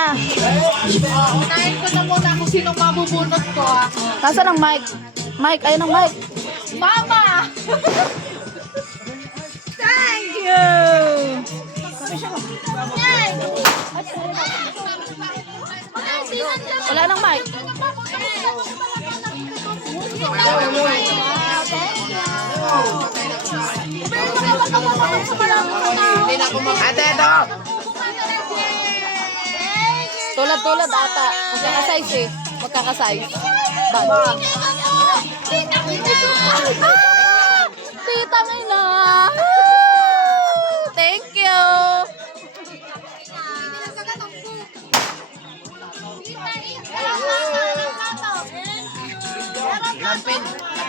na. Unahin ko na muna kung sinong mabubunot ko ah. Nasaan ang mic? Mic, ayun ang mic. Mama! Thank you! Wala nang mic. Ate, ito! Tulad-tulad ata. Magkakasize eh. Magkakasize. Bag. Tita Mina! Thank you!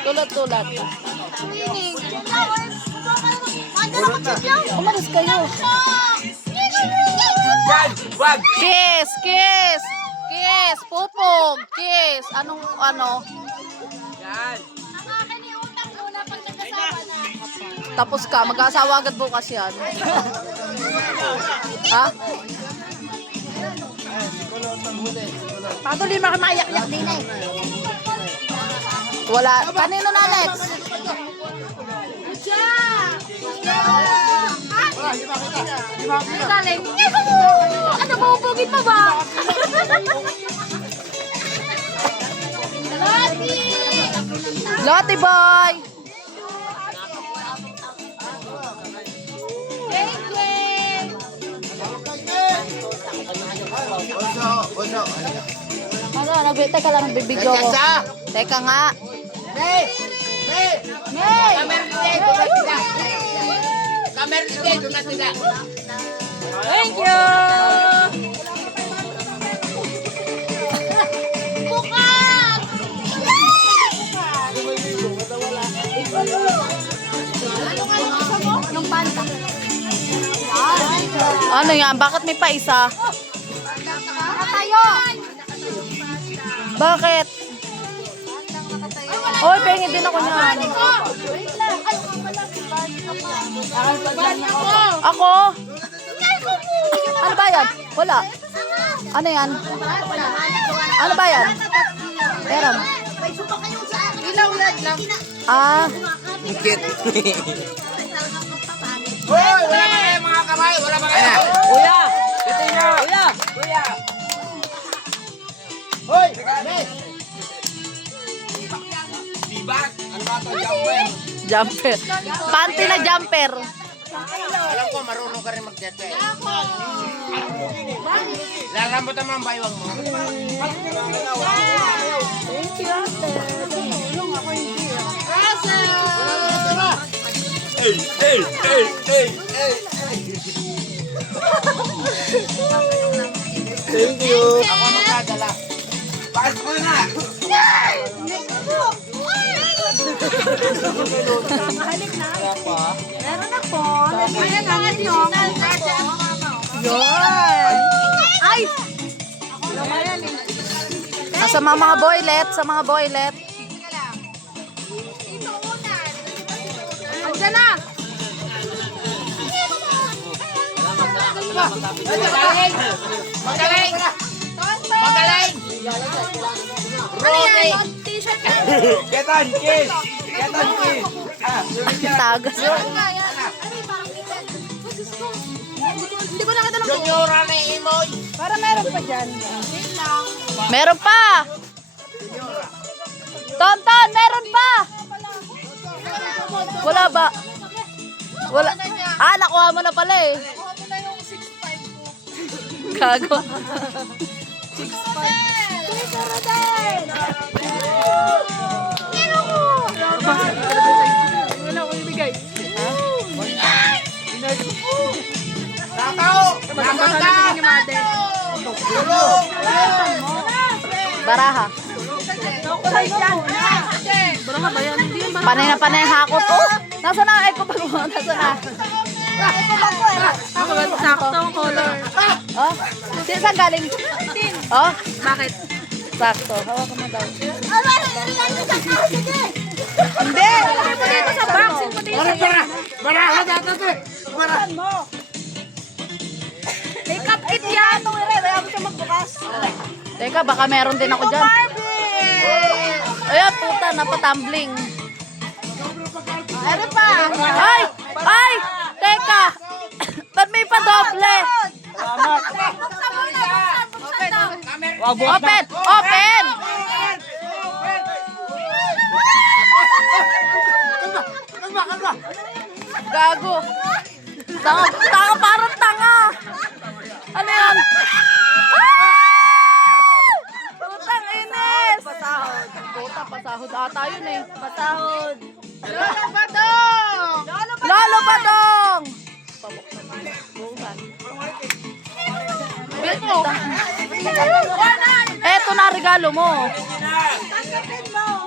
Tulad-tulad. Umalis kayo. Yan! Wag! Kiss! Kiss! Kiss! Pupog! Kiss! Anong ano? Yan! Tapos ka, mag-aasawa agad bukas yan. Ha? Patuloy mga mayak-yak din eh. Wala. Kanino na next? Galing. Ano, bubugin mo ba? Lottie boy! Uso! Ano, teka lang, bibigyo ko. Teka nga. Hey! Hey! Hey! Kamer today! Doon na sila! Kamer today! Doon na sila! Thank you! Anong panta? Ano yan? Bakit may paisa? Tayo! Bakit? Hoy, pengin din ako niyan. Wait lang. Ako? Ano ba yan? Wala. Ano yan? Ano ba yan? Peram. Ilawlad lang. Ah, Dikit! Hoy! Wala ba kayo mga kamay? Wala ba kayo? Kuya! Dito nyo! Kuya! Kuya! Hoy! May! Tibag! Ano ba ito? Jumper! jumper. Panty na jumper. Alam ko, marunong ka rin mag-jete. Lalambutan mo ang baywang mo. Thank you, ate. Thank you. Ako magdadala. Bakit mo na? Meron na po. Ayan lang ito. Yun. Ay! Sa mga boylet, sa mga boylet. Andiyan na! Magaling! Magaling! Magaling! Rode! T-shirt na! Getan, kiss! Getan, kiss! Tagas. Hindi ko nakita ng Juniora na imoy! para meron pa dyan. Meron pa. Tonton, meron pa. Wala ba? Wala. Ah, nakuha mo na pala eh. Kuha mo na yung 6'5". Gago. 6'5". Tito Rodel! Kino mo! Wala ko ibigay. Tataw! Tataw! Baraha. Kulay dyan. Baraha ba yan? Panay na panay hakot. Oh, nasa na? Ay, kapag mo. Nasa na? Sakto color. Oh, saan galing? Oh, Bakit? sakto. Hawakan mo daw. Hindi! Ilagay mo dito sa box. Yung mo dito. Baraha dito to! Baraha! May cupcake yan. Teka, baka meron din ako dyan. Ayan, puta, napatumbling. Ano pa? Ay! Ay! Teka! Ba't may padoble? Open! Open! Gago. Tanga, parang tanga. Ano yan? Ah! Putang inis. Puta, pasahod ata yun eh. Pasahod. Lolo Badong! Lolo Badong! Eto na regalo mo.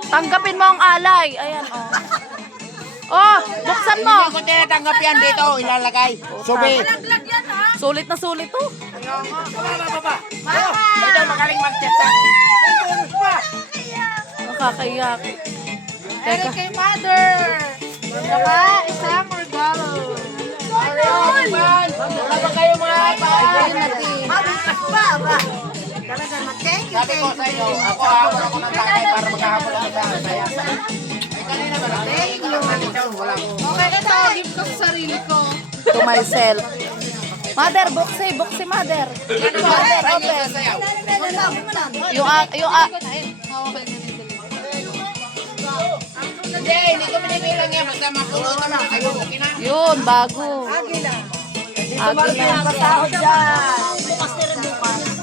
Tanggapin mo ang alay. Ayan, oh. Oh, buksan mo. Hindi ko tinatanggap yan dito, ilalagay. Subi. Sulit na sulit to. Ito, magaling mag-testa. Nakakaiyak. Meron kay Mother. Saka isang regalo. Wala ba kayo mga Sabi ko sa inyo, ako hawak ako ng takay para magkahabol ako sa saya. Ay, kanina ba natin? Wala ko. Okay, ito. Give ko sa sarili ko. To myself. Mother, buksi, mother. Mother, open. Hindi ko binibilang yan. Basta makulot naman kayo. Okay na. Yun, bago. Agila. Pasahod dyan.